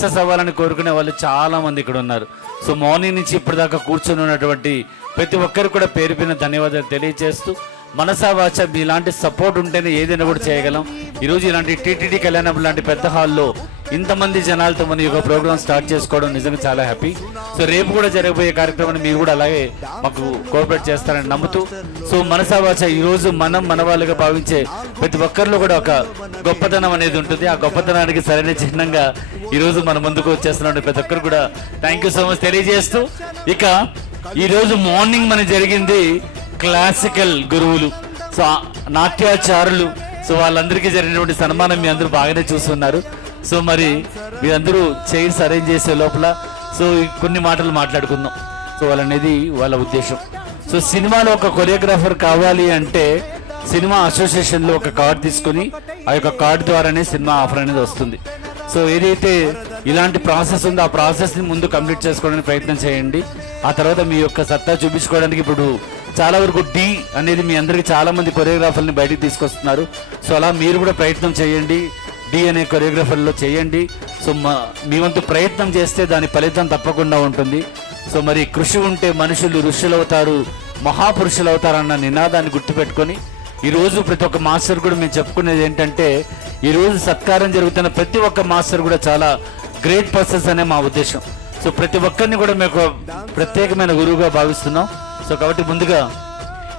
Success అవ్వాలని కోరుకునే వాళ్ళు చాలా మంది ఇక్కడ ఉన్నారు. సో మార్నింగ్ నుంచి ఇప్పటిదాకా కూర్చొని ఉన్నటువంటి ప్రతి ఒక్కరు కూడా పేరు పైన ధన్యవాదాలు తెలియజేస్తూ, మనసా వాచ ఇలాంటి సపోర్ట్ ఉంటేనే ఏదైనా కూడా చేయగలం. ఈరోజు ఇలాంటి టీటీడీ కళ్యాణం లాంటి పెద్ద హాల్లో ఇంతమంది జనాలతో మన యొక్క ప్రోగ్రామ్ స్టార్ట్ చేసుకోవడం నిజంగా చాలా హ్యాపీ. సో రేపు కూడా జరగబోయే కార్యక్రమాన్ని మీరు కూడా అలాగే మాకు కోఆపరేట్ చేస్తారని నమ్ముతూ, సో మనసా వాచ ఈరోజు మనం మన వాళ్ళుగా భావించే ప్రతి ఒక్కరిలో కూడా ఒక గొప్పతనం అనేది ఉంటుంది. ఆ గొప్పతనానికి సరైన చిహ్నంగా ఈరోజు మన ముందుకు వచ్చేస్తున్నాడు ప్రతి ఒక్కరు కూడా థ్యాంక్ యూ సో మచ్ తెలియజేస్తూ, ఇక ఈరోజు మార్నింగ్ మనకి జరిగింది క్లాసికల్ గురువులు, సో నాట్యాచారులు, సో వాళ్ళందరికీ జరిగినటువంటి సన్మానం మీ అందరూ బాగానే చూస్తున్నారు. సో మరి మీరందరూ చైర్స్ అరేంజ్ చేసే లోపల సో కొన్ని మాటలు మాట్లాడుకుందాం. సో వాళ్ళనేది వాళ్ళ ఉద్దేశం. సో సినిమాలో ఒక కొరియోగ్రాఫర్ కావాలి అంటే సినిమా అసోసియేషన్లో ఒక కార్డు తీసుకొని ఆ యొక్క కార్డు ద్వారానే సినిమా ఆఫర్ అనేది వస్తుంది. సో ఏదైతే ఇలాంటి ప్రాసెస్ ఉందో ఆ ప్రాసెస్ని ముందు కంప్లీట్ చేసుకోవడానికి ప్రయత్నం చేయండి. ఆ తర్వాత మీ యొక్క సత్తా చూపించుకోవడానికి ఇప్పుడు చాలా వరకు డి అనేది మీ అందరికీ చాలా మంది కొరియోగ్రాఫర్ని బయటికి తీసుకొస్తున్నారు. సో అలా మీరు కూడా ప్రయత్నం చేయండి, డి అనే కొరియోగ్రాఫర్లో చేయండి. సో మీ వంతు ప్రయత్నం చేస్తే దాని ఫలితం తప్పకుండా ఉంటుంది. సో మరి కృషి ఉంటే మనుషులు ఋషులు అవుతారు, మహాపురుషులు అవుతారన్న నినాదాన్ని గుర్తుపెట్టుకొని ఈరోజు ప్రతి ఒక్క మాస్టర్ కూడా మేము చెప్పుకునేది ఏంటంటే, ఈరోజు సత్కారం జరుగుతున్న ప్రతి ఒక్క మాస్టర్ కూడా చాలా గ్రేట్ పర్సన్స్ అనే మా ఉద్దేశం. సో ప్రతి ఒక్కరిని కూడా మేము ప్రత్యేకమైన గురువుగా భావిస్తున్నాం. సో కాబట్టి ముందుగా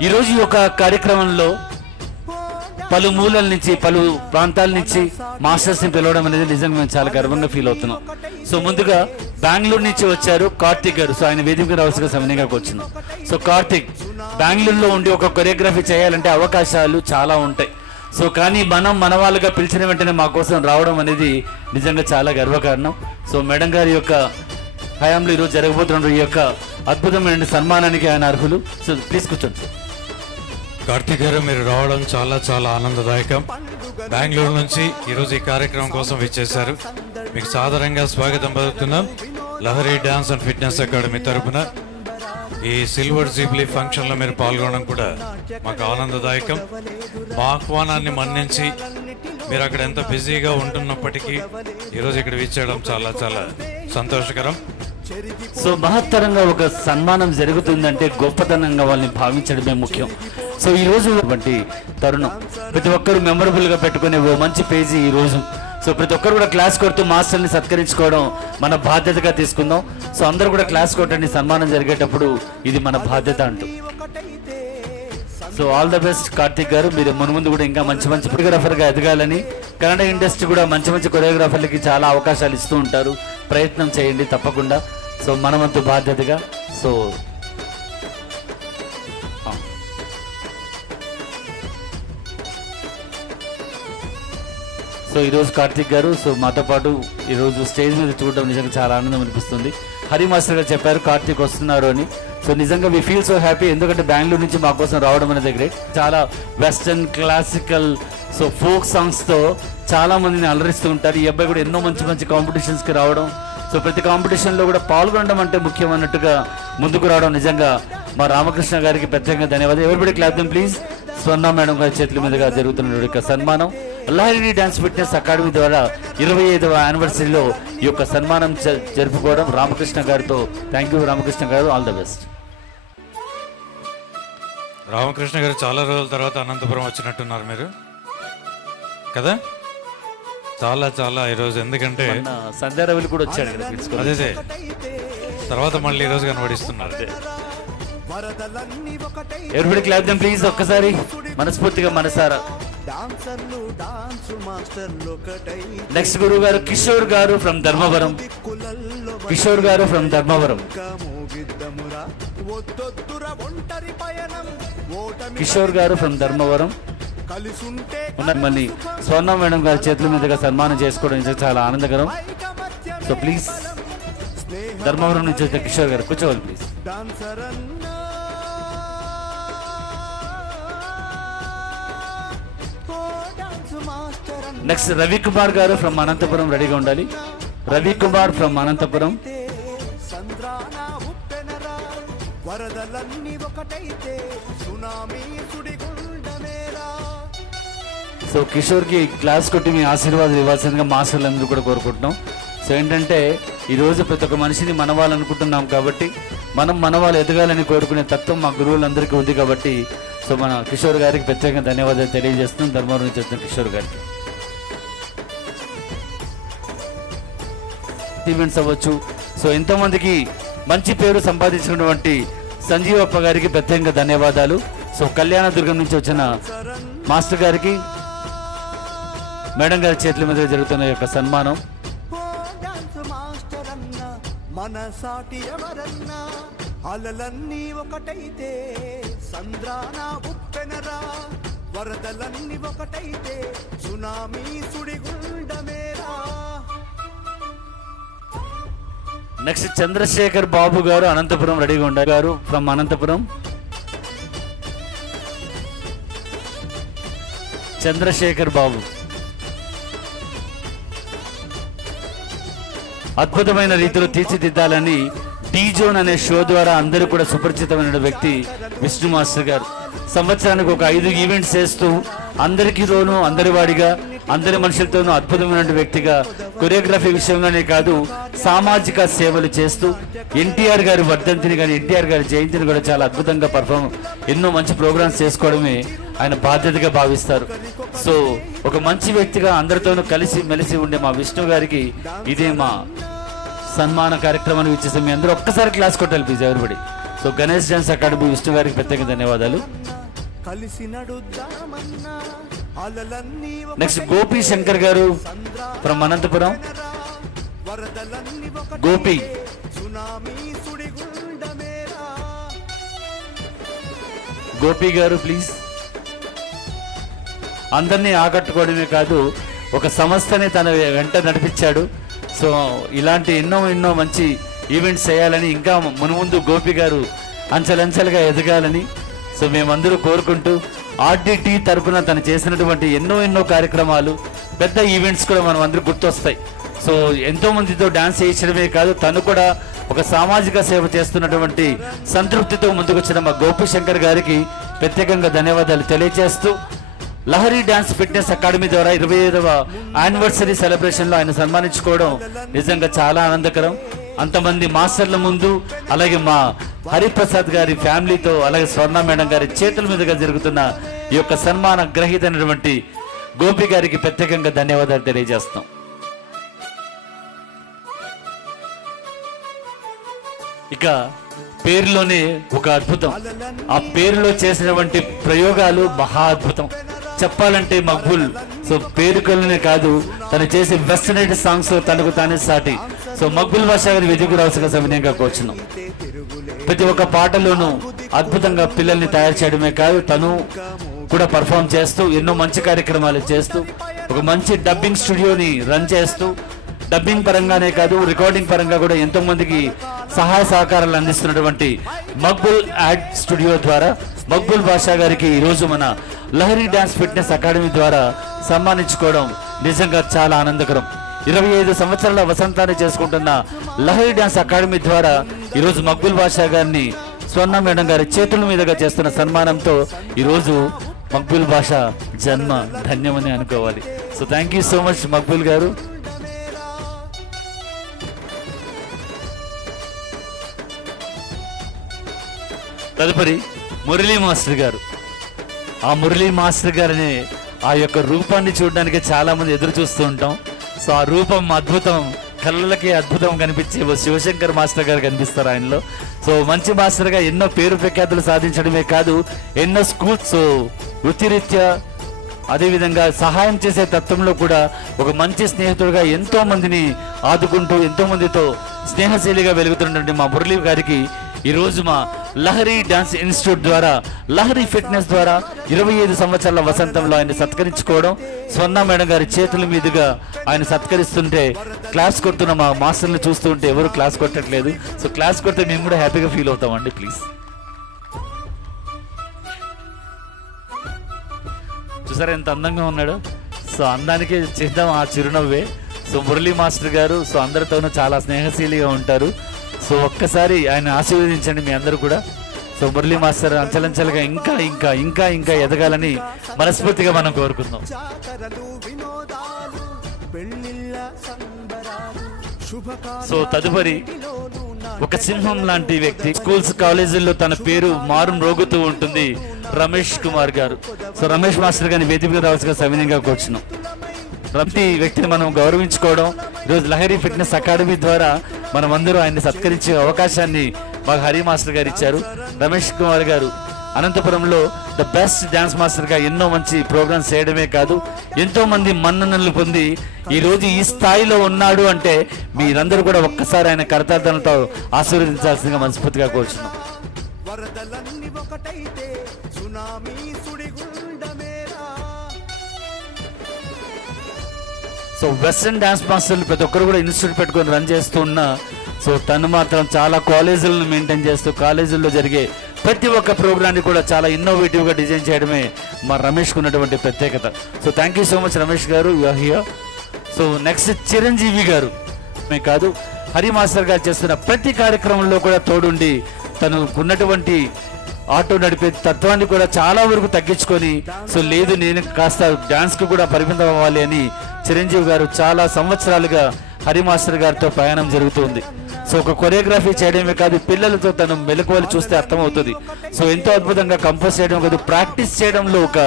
ఈరోజు ఈ యొక్క కార్యక్రమంలో పలు మూలల నుంచి పలు ప్రాంతాల నుంచి మాస్టర్స్ని పిలవడం అనేది నిజంగా మేము చాలా గర్వంగా ఫీల్ అవుతున్నాం. సో ముందుగా బెంగళూరు నుంచి వచ్చారు కార్తిక్ గారు. సో ఆయన వేదిక రావాల్సిన సమయంగా వచ్చినాం. సో కార్తిక్ బెంగళూరులో ఉండి ఒక కొరియోగ్రఫీ చేయాలంటే అవకాశాలు చాలా ఉంటాయి. సో కానీ మనం మన వాళ్ళుగా పిలిచిన వెంటనే మా కోసం రావడం అనేది నిజంగా చాలా గర్వకారణం. సో మేడం గారి యొక్క హయాంలో ఈరోజు జరగబోతున్న ఈ యొక్క అద్భుతమైన సన్మానానికి ఆయన అర్హులు. సో ప్లీజ్ కూర్చోండి. కార్తిక్ గారు, మీరు రావడం చాలా చాలా ఆనందదాయకం. బెంగళూరు నుంచి ఈరోజు ఈ కార్యక్రమం కోసం విచ్చేశారు. మీకు సాదరంగా స్వాగతం పలుకుతున్నాం. Lahari dance and fitness academy తరఫున ఈ సిల్వర్ జూబ్లీ ఫంక్షన్లో మీరు పాల్గొనడం కూడా మాకు ఆనందదాయకం. మా ఆహ్వానాన్ని మన్నించి మీరు అక్కడ ఎంత బిజీగా ఉంటున్నప్పటికీ ఈరోజు ఇక్కడ విచ్చేయడం చాలా చాలా సంతోషకరం. సో మహత్తరంగా ఒక సన్మానం జరుగుతుందంటే గొప్పతనంగా వాళ్ళని భావించడమే ముఖ్యం. సో ఈ రోజు తరుణం ప్రతి ఒక్కరు మెమరబుల్ గా పెట్టుకునే ఓ మంచి పేజీ ఈ రోజు. సో ప్రతి ఒక్కరు కూడా క్లాస్ కొడుతూ మాస్టర్ని సత్కరించుకోవడం మన బాధ్యతగా తీసుకుందాం. సో అందరూ కూడా క్లాస్ కొట్టండి సన్మానం జరిగేటప్పుడు, ఇది మన బాధ్యత అంటూ. So all the best Karthik గారు. మీరు మున్ముందు కూడా ఇంకా మంచి మంచి కొరియోగ్రాఫర్గా ఎదగాలని, కన్నడ ఇండస్ట్రీ కూడా మంచి మంచి కొరియోగ్రాఫర్లకి చాలా అవకాశాలు ఇస్తూ ఉంటారు. ప్రయత్నం చేయండి తప్పకుండా. సో మన వంతు బాధ్యతగా. సో ఈరోజు కార్తిక్ గారు సో మాతో పాటు ఈరోజు స్టేజ్ మీద చూడడం నిజంగా చాలా ఆనందం అనిపిస్తుంది. హరి మాస్టర్ గారు చెప్పారు కార్తిక్ వస్తున్నారు అని. సో నిజంగా వి ఫీల్ సో హ్యాపీ, ఎందుకంటే బెంగళూరు నుంచి మా కోసం రావడం అనేది గ్రేట్. చాలా వెస్టర్న్, క్లాసికల్, సో ఫోక్ సాంగ్స్తో చాలా మందిని అలరిస్తూ ఉంటారు. ఈ అబ్బాయి కూడా ఎన్నో మంచి మంచి కాంపిటీషన్స్కి రావడం, సో ప్రతి కాంపిటీషన్లో కూడా పాల్గొనడం అంటే ముఖ్యం అన్నట్టుగా ముందుకు రావడం నిజంగా మా రామకృష్ణ గారికి ప్రత్యేకంగా ధన్యవాదాలు. Everybody clap them please. Swarna madam గారి చేతుల మీదుగా జరుగుతున్న సన్మానం లహరి డాన్స్ ఫిట్నెస్ అకాడమీ ద్వారా 25వ యానివర్సరీలో ఈ యొక్క సన్మానం జరుపుకోవడం రామకృష్ణ గారితో. థ్యాంక్ యూ రామకృష్ణ గారు, ఆల్ ద బెస్ట్. రామకృష్ణ గారు చాలా రోజుల తర్వాత అనంతపురం వచ్చినట్టున్నారు మీరు కదా? చాలా చాలా ఈరోజు, ఎందుకంటే సంధ్యారవిలు కూడా వచ్చాడు. అదే తర్వాత మళ్ళీ ఈరోజు కనబడిస్తున్నారు. ఎవరిబడి క్లాప్ దెమ్ ప్లీజ్. ఒక్కసారి మనస్ఫూర్తిగా మనసారా. నెక్స్ట్ గురువు గారు కిషోర్ గారు ఫ్రమ్ ధర్మవరం. కిషోర్ గారు ఫ్రమ్ ధర్మవరం. కిషోర్ గారు ఫ్రమ్ ధర్మవరం. మళ్ళీ స్వర్ణ మేడం గారి చేతుల మీదుగా సన్మానం చేసుకోవడం చాలా ఆనందకరం. సో ప్లీజ్ ధర్మవరం నుంచి వచ్చే కిషోర్ గారు కూర్చోవాలి ప్లీజ్. నెక్స్ట్ రవికుమార్ గారు ఫ్రమ్ అనంతపురం, రెడీగా ఉండాలి. రవికుమార్ ఫ్రమ్ అనంతపురం. సో కిషోర్కి క్లాస్ కొట్టి మీ ఆశీర్వాదాలు ఇవ్వాల్సిందిగా మాస్టర్లందరూ కూడా కోరుకుంటున్నాం. సో ఏంటంటే ఈరోజు ప్రతి ఒక్క మనిషిని మనవాళ్ళు అనుకుంటున్నాం కాబట్టి మన వాళ్ళు ఎదగాలని కోరుకునే తత్వం మా గురువులందరికీ ఉంది కాబట్టి సో మన కిషోర్ గారికి ప్రత్యేకంగా ధన్యవాదాలు తెలియజేస్తున్నాం. ధర్మవరం నుంచి వచ్చిన కిషోర్ గారికి. ఈవెంట్స్ అవ్వచ్చు. సో ఎంతోమందికి మంచి పేరు సంపాదించినటువంటి సంజీవప్ప గారికి ప్రత్యేకంగా ధన్యవాదాలు. సో కళ్యాణదుర్గం నుంచి వచ్చిన మాస్టర్ గారికి మేడం గారి చేతుల మీద జరుగుతున్న యొక్క సన్మానం. మనసాటి ఎవరన్నా అలలన్నీ ఒకటైతే సంద్రాన ఉప్పెనరా వరదలన్నీ ఒకటైతే సునామీ సుడిగుండమేరా. నెక్స్ట్ చంద్రశేఖర్ బాబు గారు అనంతపురం రెడీగా ఉండారు. ఫ్రమ్ అనంతపురం. చంద్రశేఖర్ బాబు అద్భుతమైన రీతిలో తీర్చిదిద్దాలని టీ జోన్ అనే షో ద్వారా అందరూ కూడా సుపరిచితమైన వ్యక్తి విష్ణు మాస్టర్ గారు. సంవత్సరానికి ఒక 5 ఈవెంట్స్ చేస్తూ అందరికీతోనూ అందరివాడిగా అందరి మనుషులతోనూ అద్భుతమైన వ్యక్తిగా కొరియోగ్రఫీ విషయంలోనే కాదు సామాజిక సేవలు చేస్తూ ఎన్టీఆర్ గారి వర్ధంతిని కానీ ఎన్టీఆర్ గారి జయంతిని కూడా చాలా అద్భుతంగా ఎన్నో మంచి ప్రోగ్రామ్స్ చేసుకోవడమే ఆయన బాధ్యతగా భావిస్తారు. సో ఒక మంచి వ్యక్తిగా అందరితోనూ కలిసి మెలిసి ఉండే మా విష్ణు గారికి ఇదే మా సన్మాన కార్యక్రమాన్ని ఇచ్చేసి మీ అందరూ ఒక్కసారి క్లాస్ కొట్టాలి please everybody. So Ganesh dance academy Vishnu గారికి ప్రత్యేక ధన్యవాదాలు. నెక్స్ట్ గోపి శంకర్ గారు ఫ్రమ్ అనంతపురం. గోపి గారు ప్లీజ్. అందరినీ ఆకట్టుకోవడమే కాదు ఒక సంస్థని తన వెంట నడిపించాడు. సో ఇలాంటి ఎన్నో మంచి ఈవెంట్స్ చేయాలని ఇంకా మునుముందు గోపి గారు అంచెలంచెలుగా ఎదగాలని సో మేమందరూ కోరుకుంటూ ఆర్డిటి తరఫున తను చేసినటువంటి ఎన్నో కార్యక్రమాలు పెద్ద ఈవెంట్స్ కూడా మనం అందరూ గుర్తొస్తాయి. సో ఎంతో మందితో డాన్స్ చేయించడమే కాదు తను కూడా ఒక సామాజిక సేవ చేస్తున్నటువంటి సంతృప్తితో ముందుకొచ్చిన మా గోపి శంకర్ గారికి ప్రత్యేకంగా ధన్యవాదాలు తెలియజేస్తూ లహరి డాన్స్ ఫిట్నెస్ అకాడమీ ద్వారా 25వ యానివర్సరీ సెలబ్రేషన్లో ఆయన సన్మానించుకోవడం నిజంగా చాలా ఆనందకరం. అంతమంది మాస్టర్ల ముందు అలాగే మా హరిప్రసాద్ గారి ఫ్యామిలీతో అలాగే స్వర్ణ మేడం గారి చేతుల మీదుగా జరుగుతున్న ఈ యొక్క సన్మాన గ్రహీత అయినటువంటి గోపి గారికి ప్రత్యేకంగా ధన్యవాదాలు తెలియజేస్తాం. ఇక పేరులోనే ఒక అద్భుతం. ఆ పేరులో చేసినటువంటి ప్రయోగాలు మహా అద్భుతం. చెప్పాలంటే మక్బుల్ సో పేరుకలనే కాదు తను చేసే వెస్టర్నైట్ సాంగ్స్ తనకు తానే సాటి. సో మక్బుల్ బాషా గారి విధికి రావాల్సిన సమయంగా కోరుచున్నాం. ప్రతి ఒక్క పాటలోనూ అద్భుతంగా పిల్లల్ని తయారు చేయడమే కాదు తను కూడా పర్ఫామ్ చేస్తూ ఎన్నో మంచి కార్యక్రమాలు చేస్తూ ఒక మంచి డబ్బింగ్ స్టూడియోని రన్ చేస్తూ డబ్బింగ్ పరంగానే కాదు రికార్డింగ్ పరంగా కూడా ఎంతో మందికి సహాయ సహకారాలు అందిస్తున్నటువంటి మక్బుల్ యాడ్ స్టూడియో ద్వారా మక్బుల్ బాషా గారికి ఈరోజు మన లహరి డాన్స్ ఫిట్నెస్ అకాడమీ ద్వారా సన్మానించుకోవడం నిజంగా చాలా ఆనందకరం. 25 సంవత్సరాల వసంతాన్ని చేసుకుంటున్న లహరి డాన్స్ అకాడమీ ద్వారా ఈరోజు మక్బుల్ బాషా గారిని స్వర్ణ మేడం గారి చేతుల మీదుగా చేస్తున్న సన్మానంతో ఈరోజు మక్బుల్ బాషా జన్మ ధన్యమని అనుకోవాలి. So thank you so much Maqbool గారు. తదుపరి మురళీ మాస్టర్ గారు. ఆ మురళీ మాస్టర్ గారిని ఆ యొక్క రూపాన్ని చూడడానికి చాలా మంది ఎదురు చూస్తూ ఉంటాం. సో ఆ రూపం అద్భుతం, కళ్ళకి అద్భుతం కనిపించే శివశంకర్ మాస్టర్ గారు కనిపిస్తారు ఆయనలో. సో మంచి మాస్టర్గా ఎన్నో పేరు ప్రఖ్యాతులు సాధించడమే కాదు ఎన్నో స్కూల్స్ వృత్తిరీత్యా అదేవిధంగా సహాయం చేసే తత్వంలో కూడా ఒక మంచి స్నేహితుడిగా ఎంతో మందిని ఆదుకుంటూ ఎంతో మందితో స్నేహశీలిగా వెలుగుతున్నటువంటి మా మురళీ గారికి ఈరోజు మా లహరి డాన్స్ ఇన్స్టిట్యూట్ ద్వారా లహరి ఫిట్నెస్ ద్వారా 25 సంవత్సరాల వసంతంలో ఆయన సత్కరించుకోవడం స్వర్ణ మేడం గారి చేతుల మీదుగా ఆయన సత్కరిస్తుంటే క్లాస్ కొడుతున్న మా మాస్టర్ని చూస్తూ ఉంటే ఎవరు క్లాస్ కొట్టట్లేదు. సో క్లాస్ కొడితే మేము కూడా హ్యాపీగా ఫీల్ అవుతామండి ప్లీజ్. చూసారా ఎంత అందంగా ఉన్నాడు. సో అందానికి చిహ్నం ఆ చిరునవ్వే. So Murali master garu so అందరితోనూ చాలా స్నేహశీలిగా ఉంటారు. సో ఒక్కసారి ఆయన ఆశీర్వదించండి మీ అందరూ కూడా. సో మురళీ మాస్టర్ అంచెలంచెలుగా ఇంకా ఇంకా ఇంకా ఇంకా ఎదగాలని మనస్ఫూర్తిగా మనం కోరుకుందాం. సో తదుపరి ఒక సింహం లాంటి వ్యక్తి, స్కూల్స్ కాలేజీల్లో తన పేరు మారు మ్రోగుతూ ఉంటుంది, రమేష్ కుమార్ గారు. సో రమేష్ మాస్టర్ గారిని వేదిక మీద రావాల్సిగా సవినయంగా కూర్చున్నాం. ప్రతి వ్యక్తిని మనం గౌరవించుకోవడం, ఈరోజు లహరి ఫిట్నెస్ అకాడమీ ద్వారా మనం అందరూ ఆయన్ని సత్కరించే అవకాశాన్ని మాకు హరి మాస్టర్ గారు ఇచ్చారు. రమేష్ కుమార్ గారు అనంతపురంలో ద బెస్ట్ డాన్స్ మాస్టర్ గా ఎన్నో మంచి ప్రోగ్రామ్స్ చేయడమే కాదు, ఎంతో మంది మన్ననలు పొంది ఈ రోజు ఈ స్థాయిలో ఉన్నాడు అంటే మీరందరూ కూడా ఒక్కసారి ఆయన కరతార్థనలతో ఆశీర్వదించాల్సిందిగా మనస్ఫూర్తిగా కోరుచున్నాం. సో వెస్ట్రన్ డాన్స్ మాస్టర్లు ప్రతి ఒక్కరు కూడా ఇన్స్టిట్యూట్ పెట్టుకొని రన్ చేస్తూ ఉన్నా, సో తను మాత్రం చాలా కాలేజీలను మెయింటైన్ చేస్తూ కాలేజీల్లో జరిగే ప్రతి ఒక్క ప్రోగ్రాన్ని కూడా చాలా ఇన్నోవేటివ్గా డిజైన్ చేయడమే మా రమేష్కు ఉన్నటువంటి ప్రత్యేకత. So thank you so much Ramesh garu, you are here. So next Chiranjeevi garu కాదు, హరి మాస్టర్ గారు చేస్తున్న ప్రతి కార్యక్రమంలో కూడా తోడుండి తను ఉన్నటువంటి ఆటో నడిపే తత్వాన్ని కూడా చాలా వరకు తగ్గించుకొని, సో లేదు నేను కాస్త డాన్స్కి కూడా పరిమితం అవ్వాలి అని చిరంజీవి గారు చాలా సంవత్సరాలుగా హరి మాస్టర్ గారితో ప్రయాణం జరుగుతుంది. సో ఒక కొరియోగ్రఫీ చేయడమే కాదు, పిల్లలతో తను మెలకువలు చూస్తే అర్థమవుతుంది. సో ఎంతో అద్భుతంగా కంపోజ్ చేయడం కాదు, ప్రాక్టీస్ చేయడంలో ఒక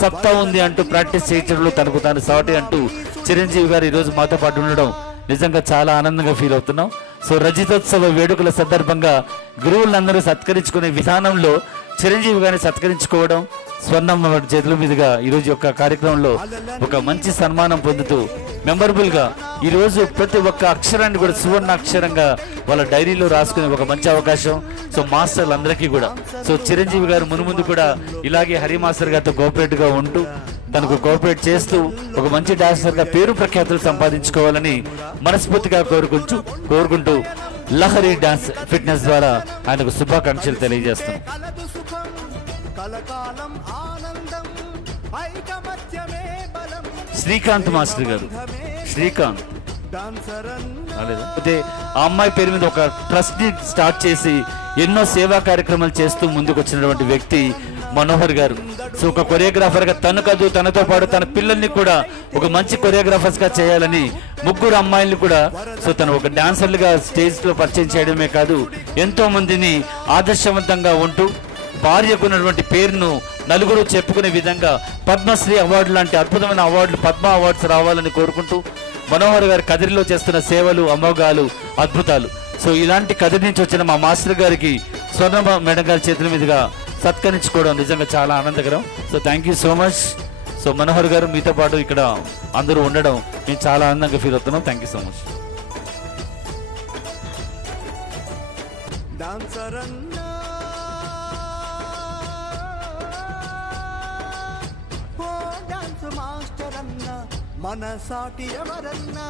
సత్తా ఉంది అంటూ ప్రాక్టీస్ చేయడంలో తనకు తాను సాటి అంటూ చిరంజీవి గారు ఈరోజు మాతో పాటు ఉండడం నిజంగా చాలా ఆనందంగా ఫీల్ అవుతున్నాం. సో రజతోత్సవ వేడుకల సందర్భంగా గురువులందరూ సత్కరించుకునే విధానంలో చిరంజీవి గారిని సత్కరించుకోవడం, స్వర్ణమ్మ చేతుల మీదుగా ఈరోజు యొక్క కార్యక్రమంలో ఒక మంచి సన్మానం పొందుతూ మెమరబుల్ గా ఈరోజు ప్రతి ఒక్క అక్షరాన్ని కూడా సువర్ణ అక్షరంగా వాళ్ళ డైరీలో రాసుకునే ఒక మంచి అవకాశం. సో మాస్టర్లు అందరికీ కూడా, సో చిరంజీవి గారు మునుముందు కూడా ఇలాగే హరి మాస్టర్ గారితో కోఆపరేట్ గా ఉంటూ తనకు కోఆపరేట్ చేస్తూ ఒక మంచి డాన్సర్ గా పేరు ప్రఖ్యాతులు సంపాదించుకోవాలని మనస్ఫూర్తిగా కోరుకుంటూ లహరి డాన్స్ ఫిట్నెస్ ద్వారా ఆయనకు శుభాకాంక్షలు తెలియజేస్తున్నాం. శ్రీకాంత్ మాస్టర్ గారు, శ్రీకాంత్ అయితే ఆ అమ్మాయి పేరు మీద ఒక ట్రస్ట్ ని స్టార్ట్ చేసి ఎన్నో సేవా కార్యక్రమాలు చేస్తూ ముందుకు వచ్చినటువంటి వ్యక్తి మనోహర్ గారు. సో ఒక కొరియోగ్రాఫర్ గా తను కాదు, తనతో పాటు తన పిల్లల్ని కూడా ఒక మంచి కొరియోగ్రాఫర్స్ గా చేయాలని ముగ్గురు అమ్మాయిల్ని కూడా సో తను ఒక డాన్సర్లుగా స్టేజ్ లో పరిచయం చేయడమే కాదు, ఎంతో మందిని ఆదర్శవంతంగా ఉంటూ భార్యకున్నటువంటి పేరును నలుగురు చెప్పుకునే విధంగా పద్మశ్రీ అవార్డు లాంటి అద్భుతమైన అవార్డులు, పద్మ అవార్డ్స్ రావాలని కోరుకుంటూ మనోహర్ గారు కదిరిలో చేస్తున్న సేవలు అమోఘాలు అద్భుతాలు. సో ఇలాంటి కదిరి నుంచి వచ్చిన మా మాస్టర్ గారికి స్వర్ణ మేడం గారి చేతుల మీదుగా సత్కరించుకోవడం నిజంగా చాలా ఆనందకరం. So thank you so much. So Manohar garu మీతో పాటు ఇక్కడ అందరూ ఉండడం మేము చాలా ఆనందంగా ఫీల్ అవుతున్నాం. Thank you so much. మనసాటి ఎవరన్నా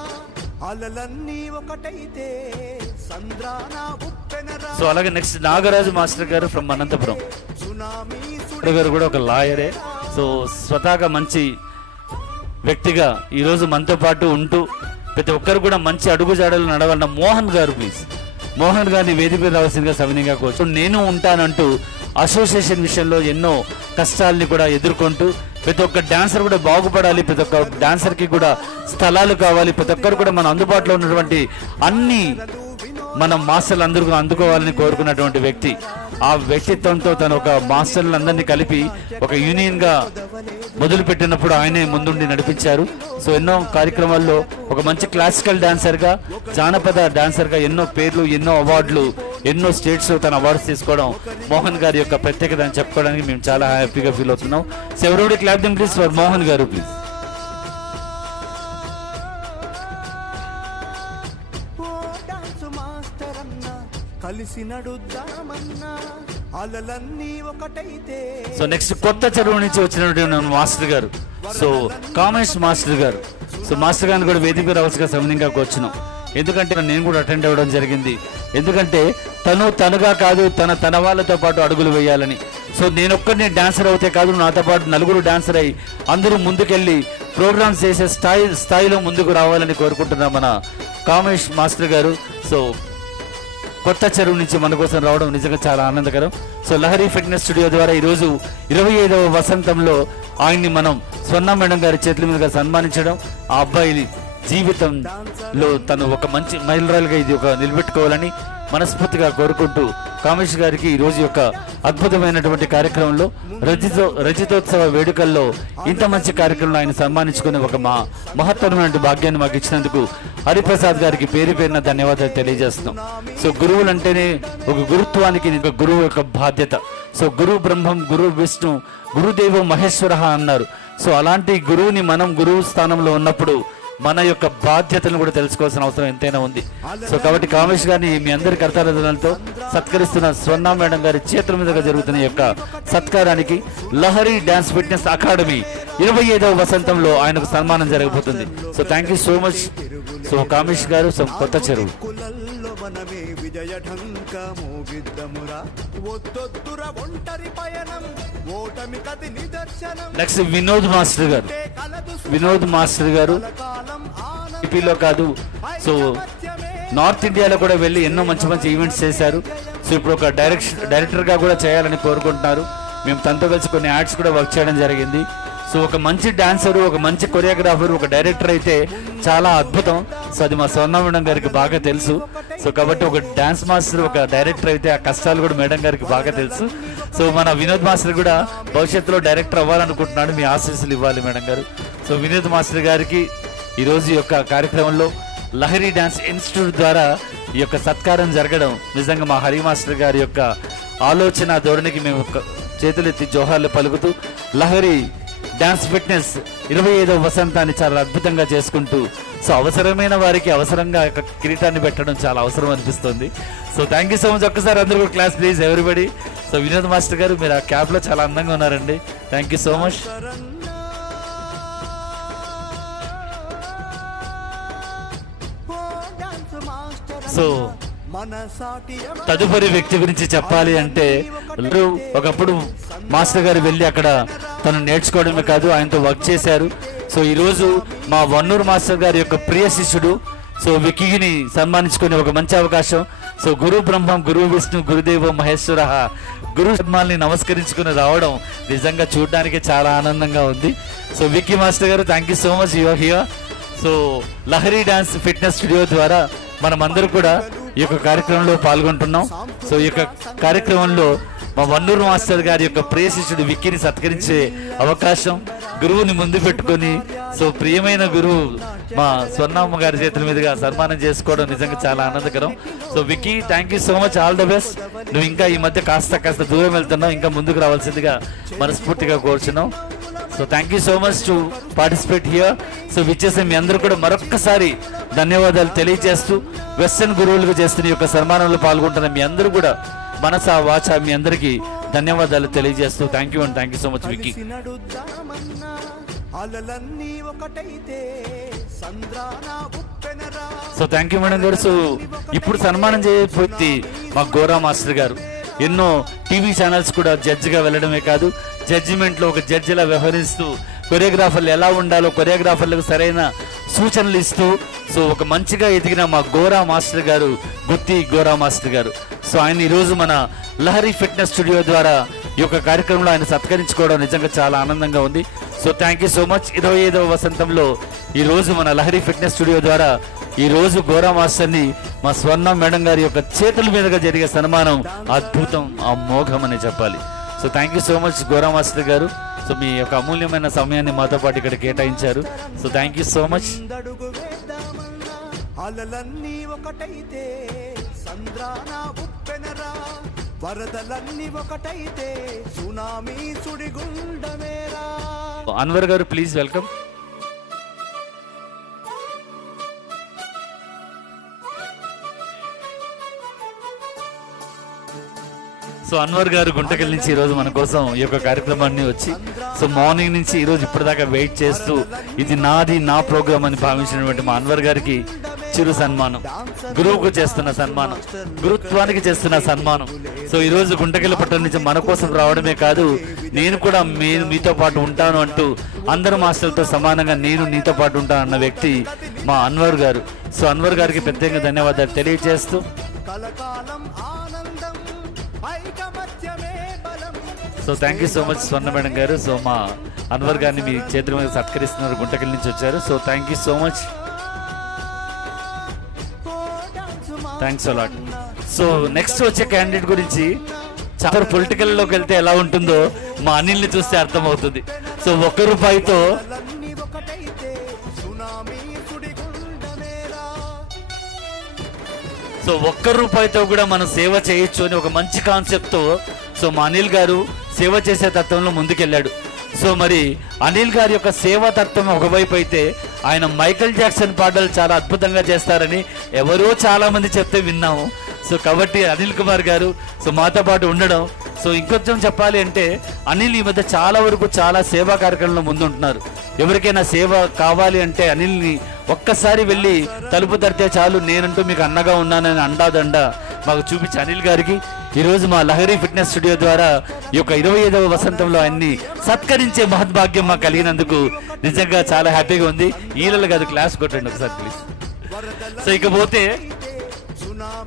అలలన్నీ ఒకటైతే సంద్రానా ఉప్పెనరా. సో అలాగే next Nagaraju master garu from Anantapur garu కూడా ఒక లాయరే. సో స్వతహాగా మంచి వ్యక్తిగా ఈరోజు మనతో పాటు ఉంటూ ప్రతి ఒక్కరు కూడా మంచి అడుగుజాడలు నడవాలన్న మోహన్ గారు, ప్లీజ్ మోహన్ గారిని వేదిక రావాల్సిందిగా సవినీయంగా కోరుచు. నేను ఉంటానంటూ అసోసియేషన్ విషయంలో ఎన్నో కష్టాలని కూడా ఎదుర్కొంటూ ప్రతి ఒక్క డాన్సర్ కూడా బాగుపడాలి, ప్రతి ఒక్క డాన్సర్ కి కూడా స్థలాలు కావాలి, ప్రతి ఒక్కరు కూడా మన అందుబాటులో ఉన్నటువంటి అన్ని మన మాస్టర్లు అందరూ అందుకోవాలని కోరుకున్నటువంటి వ్యక్తి. ఆ వ్యక్తిత్వంతో తను ఒక మాస్టర్లందరినీ కలిపి ఒక యూనియన్ గా మొదలు పెట్టినప్పుడు ఆయనే ముందుండి నడిపించారు. సో ఎన్నో కార్యక్రమాల్లో ఒక మంచి క్లాసికల్ డాన్సర్ గా, జానపద డాన్సర్ గా ఎన్నో పేర్లు, ఎన్నో అవార్డులు, ఎన్నో స్టేట్స్ లో తన అవార్డ్స్ తీసుకోవడం మోహన్ గారి యొక్క ప్రత్యేకత అని చెప్పుకోవడానికి మేము చాలా హ్యాపీగా ఫీల్ అవుతున్నాం. So everybody clap them please for Mohan గారు, ప్లీజ్. సో నెక్స్ట్ కొత్త చెరువు నుంచి వచ్చినటువంటి master garu, so Kamesh master garu. So master గారిని కూడా వేదిక రావాల్సిగా సమయంగా కూర్చున్నాం. ఎందుకంటే నేను కూడా అటెండ్ అవ్వడం జరిగింది. ఎందుకంటే తనుగా కాదు, తన వాళ్ళతో పాటు అడుగులు వేయాలని. సో నేను ఒక్కడిని డాన్సర్ అవుతే కాదు, నాతో పాటు నలుగురు డాన్సర్ అయ్యి అందరూ ముందుకెళ్ళి ప్రోగ్రామ్స్ చేసే స్థాయిలో ముందుకు రావాలని కోరుకుంటున్నాం మన కామేష్ మాస్టర్ గారు. సో కొత్త చెరువు నుంచి మన కోసం రావడం నిజంగా చాలా ఆనందకరం. సో లహరి ఫిట్నెస్ స్టూడియో ద్వారా ఈరోజు 25వ వసంతంలో ఆయన్ని మనం స్వర్ణ మేడం గారి చేతుల మీదుగా సన్మానించడం, ఆ అబ్బాయిని జీవితంలో తను ఒక మంచి మైలురాయిగా ఇది ఒక నిలబెట్టుకోవాలని మనస్ఫూర్తిగా కోరుకుంటూ కామేష్ గారికి ఈ రోజు యొక్క అద్భుతమైనటువంటి కార్యక్రమంలో రజతోత్సవ వేడుకల్లో ఇంత మంచి కార్యక్రమంలో ఆయన సన్మానించుకునే ఒక మహత్తరమైన భాగ్యాన్ని మాకు ఇచ్చినందుకు హరిప్రసాద్ గారికి పేరు పేరున ధన్యవాదాలు తెలియజేస్తున్నాం. సో గురువులు అంటేనే ఒక గురుత్వానికి ఒక గురువు యొక్క బాధ్యత. సో గురు బ్రహ్మం, గురు విష్ణు, గురుదేవో మహేశ్వర అన్నారు. సో అలాంటి గురువుని మనం గురువు స్థానంలో ఉన్నప్పుడు మన యొక్క బాధ్యతలను కూడా తెలుసుకోవాల్సిన అవసరం ఎంతైనా ఉంది. సో కాబట్టి కామేష్ గారిని మీ అందరి కర్తారాధనలతో సత్కరిస్తున్న స్వర్ణ మేడం గారి చేతుల మీదుగా జరుగుతున్న యొక్క సత్కారానికి లహరి డాన్స్ ఫిట్నెస్ అకాడమీ 25వ వసంతంలో ఆయనకు సన్మానం జరగబోతుంది. So thank you so much. So Kamesh గారు, సో కొత్త చెరువు. నెక్స్ట్ వినోద్ మాస్టర్ గారు. వినోద్ మాస్టర్ గారు ఏపీలో కాదు, సో నార్త్ ఇండియాలో కూడా వెళ్ళి ఎన్నో మంచి మంచి ఈవెంట్స్ చేశారు. సో ఇప్పుడు ఒక డైరెక్టర్గా కూడా చేయాలని కోరుకుంటున్నారు. మేము తనతో కలిసి కొన్ని యాడ్స్ కూడా వర్క్ చేయడం జరిగింది. సో ఒక మంచి డాన్సరు, ఒక మంచి కొరియోగ్రాఫర్, ఒక డైరెక్టర్ అయితే చాలా అద్భుతం. సో అది మా స్వర్ణ మేడం గారికి బాగా తెలుసు. సో కాబట్టి ఒక డాన్స్ మాస్టర్, ఒక డైరెక్టర్ అయితే ఆ కష్టాలు కూడా మేడం గారికి బాగా తెలుసు. సో మన వినోద్ మాస్టర్ కూడా భవిష్యత్తులో డైరెక్టర్ అవ్వాలనుకుంటున్నాడు. మీ ఆశీస్సులు ఇవ్వాలి మేడం గారు. సో వినోద్ మాస్టర్ గారికి ఈరోజు యొక్క కార్యక్రమంలో లహరి డాన్స్ ఇన్స్టిట్యూట్ ద్వారా ఈ యొక్క సత్కారం జరగడం నిజంగా మా హరి మాస్టర్ గారి యొక్క ఆలోచన ధోరణికి మేము చేతులెత్తి జోహార్లు పలుకుతూ లహరి డాన్స్ ఫిట్నెస్ 25వ వసంతాన్ని చాలా అద్భుతంగా చేసుకుంటూ, సో అవసరమైన వారికి అవసరంగా కిరీటాన్ని పెట్టడం చాలా అవసరం అనిపిస్తుంది. So thank you so much. ఒక్కసారి అందరూ కూడా class please everybody. So Vinod master గారు, మీరు ఆ క్యాప్లో చాలా అందంగా ఉన్నారండి. Thank you so much. So తదుపరి వ్యక్తి గురించి చెప్పాలి అంటే, ఒకప్పుడు మాస్టర్ గారు వెళ్ళి అక్కడ తను నేర్చుకోవడమే కాదు, ఆయనతో వర్క్ చేశారు. సో ఈరోజు మా వన్నూరు మాస్టర్ గారి యొక్క ప్రియ శిష్యుడు సో విక్కీని సన్మానించుకునే ఒక మంచి అవకాశం. సో గురు బ్రహ్మం, గురు విష్ణు, గురుదేవ మహేశ్వర గురు పద్మాల్ని నమస్కరించుకుని రావడం నిజంగా చూడడానికి చాలా ఆనందంగా ఉంది. సో విక్కీ మాస్టర్ గారు, thank you so much your here. So Lahari dance fitness studio ద్వారా మనం అందరూ కూడా ఈ యొక్క కార్యక్రమంలో పాల్గొంటున్నాం. సో ఈ యొక్క కార్యక్రమంలో మా వన్నూరు మాస్టర్ గారి యొక్క ప్రియ శిష్యుడు విక్కీని సత్కరించే అవకాశం, గురువుని ముందు పెట్టుకొని సో ప్రియమైన గురువు మా స్వర్ణమ్మ గారి చేతుల మీదుగా సన్మానం చేసుకోవడం నిజంగా చాలా ఆనందకరం. So Vicky, thank you so much, all the best. నువ్వు ఇంకా ఈ మధ్య కాస్త దూరం వెళ్తున్నావు, ఇంకా ముందుకు రావాల్సిందిగా మనస్ఫూర్తిగా కోరుచున్నాం. So thank you so much to participate here. So విచ్చేసే మీ అందరూ కూడా మరొక్కసారి ధన్యవాదాలు తెలియజేస్తూ, వెస్టర్న్ గురువులుగా చేస్తున్న ఈ యొక్క సన్మానంలో పాల్గొంటున్న మీ అందరూ కూడా మనసా వాచా మీ అందరికీ ధన్యవాదాలు తెలియజేస్తూ thank you and thank you so much Vicky. So thank you madam గారు. సో ఇప్పుడు సన్మానం చేయబోయి మా గోరా మాస్టర్ గారు ఎన్నో టీవీ ఛానల్స్ కూడా జడ్జిగా వెళ్ళడమే కాదు, జడ్జిమెంట్లో ఒక జడ్జిలా వ్యవహరిస్తూ కొరియోగ్రాఫర్లు ఎలా ఉండాలో కొరియోగ్రాఫర్లకు సరైన సూచనలు ఇస్తూ సో ఒక మంచిగా ఎదిగిన మా గోరా మాస్టర్ గారు, గుత్తి గోరా మాస్టర్ గారు. సో ఆయన ఈరోజు మన లహరి ఫిట్నెస్ స్టూడియో ద్వారా ఈ యొక్క కార్యక్రమంలో ఆయన సత్కరించుకోవడం నిజంగా చాలా ఆనందంగా ఉంది. So thank you so much. 25వ వసంతంలో ఈరోజు మన లహరి ఫిట్నెస్ స్టూడియో ద్వారా ఈరోజు గోరా మాస్టర్ని మా స్వర్ణ మేడం గారి యొక్క చేతుల మీదుగా జరిగే సన్మానం అద్భుతం, అమోఘం అని చెప్పాలి. So thank you so much Gora master garu. So మీ యొక్క అమూల్యమైన సమయాన్ని మాతో పాటు ఇక్కడ కేటాయించారు. So thank you so much. అలలన్నీ ఒకటైతే సంద్రాన ఉప్పెనరా, వరదలన్నీ ఒకటైతే సునామీ సుడిగుండమేరా. అన్వర్ గారు ప్లీజ్ వెల్కమ్. సో అన్వర్ గారు గుంటకల్ నుంచి ఈరోజు మన కోసం ఈ యొక్క కార్యక్రమాన్ని వచ్చి సో మార్నింగ్ నుంచి ఈరోజు ఇప్పటిదాకా వెయిట్ చేస్తూ ఇది నాది నా ప్రోగ్రామ్ అని భావించినటువంటి మా అన్వర్ గారికి చిరు సన్మానం, గురువుకు చేస్తున్న సన్మానం, గురుత్వానికి చేస్తున్న సన్మానం. సో ఈరోజు గుంటకల్ పట్టణం నుంచి మన కోసం రావడమే కాదు, నేను కూడా మీతో పాటు ఉంటాను అంటూ అందరు మాస్టర్లతో సమానంగా నేను నీతో పాటు ఉంటాను అన్న వ్యక్తి మా అన్వర్ గారు. సో అన్వర్ గారికి ప్రత్యేకంగా ధన్యవాదాలు తెలియజేస్తూ so thank you so much Swarna madam గారు. సో మా అన్వర్ గారిని మీ చేతుల మీద సత్కరిస్తున్నారు, గుంటకల్ నుంచి వచ్చారు. So thank you so much. Thanks a lot. So next వచ్చే క్యాండిడేట్ గురించి చాలా పొలిటికల్లోకి వెళ్తే ఎలా ఉంటుందో మా అనిల్ని చూస్తే అర్థమవుతుంది. సో ₹1 సో ₹1 కూడా మనం సేవ చేయొచ్చు అని ఒక మంచి కాన్సెప్ట్తో సో మా అనిల్ గారు సేవ చేసే తత్వంలో ముందుకెళ్ళాడు. సో మరి అనిల్ గారి యొక్క సేవా తత్వం ఒకవైపు అయితే, ఆయన మైకేల్ జాక్సన్ పాటలు చాలా అద్భుతంగా చేస్తారని ఎవరో చాలా మంది చెప్తే విన్నాము. సో కాబట్టి అనిల్ కుమార్ గారు సో మాతో పాటు ఉండడం, సో ఇంకొంచెం చెప్పాలి అంటే అనిల్ ఈ మధ్య చాలా వరకు చాలా సేవా కార్యక్రమంలో ముందుంటున్నారు. ఎవరికైనా సేవ కావాలి అంటే అనిల్ని ఒక్కసారి వెళ్ళి తలుపు తడితే చాలు, నేనంటూ మీకు అన్నగా ఉన్నానని అండాదండ మాకు చూపించి అనిల్ గారికి ఈరోజు మా లహరి ఫిట్నెస్ స్టూడియో ద్వారా ఈ యొక్క 25వ వసంతంలో ఆయన్ని సత్కరించే మహద్భాగ్యం మాకు కలిగినందుకు నిజంగా చాలా హ్యాపీగా ఉంది. ఈలలు కాదు, క్లాస్ కొట్టండి ఒకసారి ప్లీజ్. సో ఇకపోతే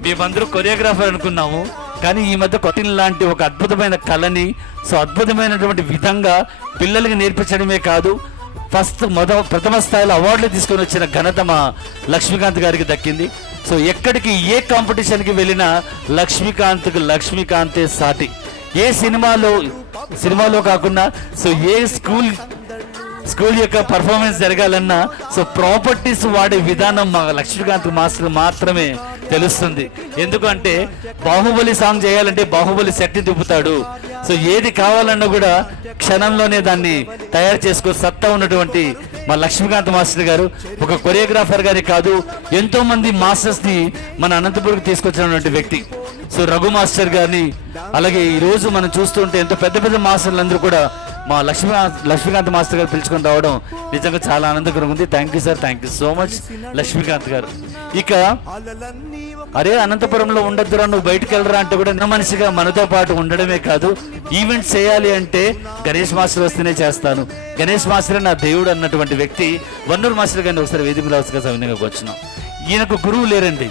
మేమందరూ కొరియోగ్రాఫర్ అనుకున్నాము, కానీ ఈ మధ్య కొట్టిన లాంటి ఒక అద్భుతమైన కళని సో అద్భుతమైనటువంటి విధంగా పిల్లలకి నేర్పించడమే కాదు, ప్రథమ స్థాయిలో అవార్డులు తీసుకొని వచ్చిన ఘనత మా లక్ష్మీకాంత్ గారికి దక్కింది. సో ఎక్కడికి ఏ కాంపిటీషన్కి వెళ్ళినా లక్ష్మీకాంతే సాటి. ఏ సినిమాలో కాకుండా సో ఏ స్కూల్ యొక్క పర్ఫార్మెన్స్ జరగాలన్నా సో ప్రాపర్టీస్ వాడే విధానం మా లక్ష్మీకాంత్ మాస్టర్ మాత్రమే తెలుస్తుంది. ఎందుకంటే బాహుబలి సాంగ్ చేయాలంటే బాహుబలి సెట్ తిప్పుతాడు. సో ఏది కావాలన్నా కూడా క్షణంలోనే దాన్ని తయారు చేసుకో సత్తా ఉన్నటువంటి మా లక్ష్మీకాంత్ మాస్టర్ గారు ఒక కొరియోగ్రాఫర్ గారి కాదు, ఎంతో మంది మాస్టర్స్ ని మన అనంతపురంకి తీసుకొచ్చినటువంటి వ్యక్తి. సో రఘు మాస్టర్ గారిని, అలాగే ఈ రోజు మనం చూస్తుంటే ఎంతో పెద్ద పెద్ద మాస్టర్లు అందరూ కూడా మా లక్ష్మీకాంత్ మాస్టర్ గారు పిలుచుకొని రావడం నిజంగా చాలా ఆనందకరంగా ఉంది. Thank you sir, thank you so much Lakshmikanth గారు. ఇక అరే అనంతపురంలో ఉండొద్దురా, నువ్వు బయటకు వెళ్ళరా అంటే కూడా నిన్న మనిషిగా మనతో పాటు ఉండడమే కాదు, ఈవెంట్స్ చేయాలి అంటే గణేష్ మాస్టర్ వస్తేనే చేస్తాను, గణేష్ మాస్టర్ నా దేవుడు అన్నటువంటి వ్యక్తి వన్నూరు మాస్టర్ గారిని ఒకసారి వేదిక రాసుగా సవినయంగా వచ్చినాం. ఈయనకు గురువు లేరండి,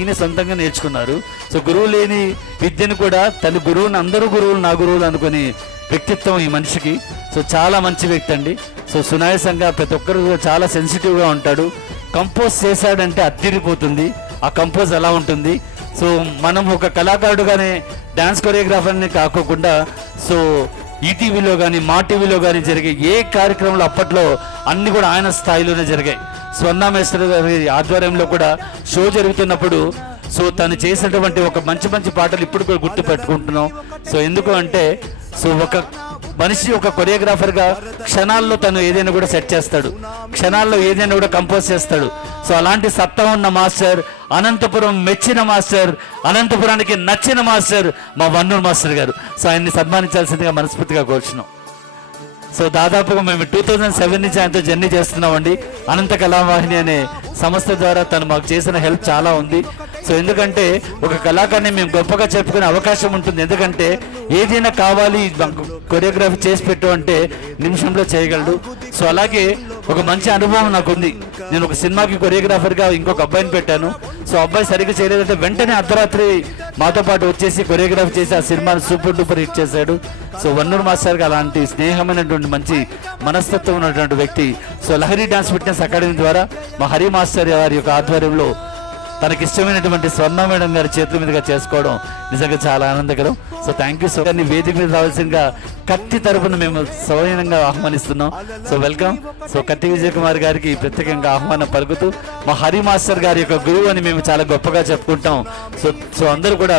ఈయన సొంతంగా నేర్చుకున్నారు. సో గురువు లేని విద్యను కూడా తన గురువుని అందరూ గురువులు నా గురువులు అనుకుని వ్యక్తిత్వం ఈ మనిషికి. సో చాలా మంచి వ్యక్తి అండి. సో సునాయాసంగా ప్రతి ఒక్కరు చాలా సెన్సిటివ్గా ఉంటాడు. కంపోజ్ చేశాడంటే అద్దిరిపోతుంది. ఆ కంపోజ్ ఎలా ఉంటుంది. సో మనం ఒక కళాకారుడుగానే డ్యాన్స్ కొరియోగ్రాఫర్ని కాకోకుండా సో ఈటీవీలో కానీ మా టీవీలో కానీ జరిగే ఏ కార్యక్రమాలు అప్పట్లో అన్ని కూడా ఆయన స్థాయిలోనే జరిగాయి. స్వర్ణ మేస్టర్ గారి ఆధ్వర్యంలో కూడా షో జరుగుతున్నప్పుడు సో తను చేసినటువంటి ఒక మంచి మంచి పాటలు ఇప్పుడు కూడా గుర్తు పెట్టుకుంటున్నాం. సో ఎందుకు అంటే సో ఒక మనిషి ఒక కొరియోగ్రాఫర్గా క్షణాల్లో తను ఏదైనా కూడా సెట్ చేస్తాడు, క్షణాల్లో ఏదైనా కూడా కంపోజ్ చేస్తాడు. సో అలాంటి సత్తా ఉన్న మాస్టర్, అనంతపురం మెచ్చిన మాస్టర్, అనంతపురానికి నచ్చిన మాస్టర్ మా వన్నూరు మాస్టర్ గారు. సో ఆయన్ని సన్మానించాల్సిందిగా మనస్ఫూర్తిగా కోరుచున్నాం. సో దాదాపుగా మేము 2007 నుంచి ఆయనతో జర్నీ చేస్తున్నామండి. అనంత కళావాహిని అనే సంస్థ ద్వారా తను మాకు చేసిన హెల్ప్ చాలా ఉంది. సో ఎందుకంటే ఒక కళాకారుని మేము గొప్పగా చెప్పుకునే అవకాశం ఉంటుంది. ఎందుకంటే ఏదైనా కావాలి కొరియోగ్రఫీ చేసి పెట్టు అంటే నిమిషంలో చేయగలడు. సో అలాగే ఒక మంచి అనుభవం నాకుంది. నేను ఒక సినిమాకి కొరియోగ్రాఫర్గా ఇంకొక అబ్బాయిని పెట్టాను. సో అబ్బాయి సరిగ్గా చేయలేదంటే వెంటనే అర్ధరాత్రి మాతో పాటు వచ్చేసి కొరియోగ్రఫీ చేసి ఆ సినిమాని సూపర్ డూపర్ హిట్ చేశాడు. సో వన్నూరు మాస్టర్కి అలాంటి స్నేహమైనటువంటి మంచి మనస్తత్వం ఉన్నటువంటి వ్యక్తి. So Lahari dance fitness academy ద్వారా మా హరి మాస్టర్ గారి యొక్క ఆధ్వర్యంలో తనకిష్టమైనటువంటి స్వర్ణ మేడం గారి చేతుల మీదుగా చేసుకోవడం నిజంగా చాలా ఆనందకరం. So thank you so much. వేదిక మీద రావాల్సిందిగా కత్తి తరపున మేము సౌజన్యంగా ఆహ్వానిస్తున్నాం. So welcome. సో కత్తి విజయ్ కుమార్ గారికి ప్రత్యేకంగా ఆహ్వానం పలుకుతూ మా హరి మాస్టర్ గారి యొక్క గురువు అని మేము చాలా గొప్పగా చెప్పుకుంటాం. సో అందరూ కూడా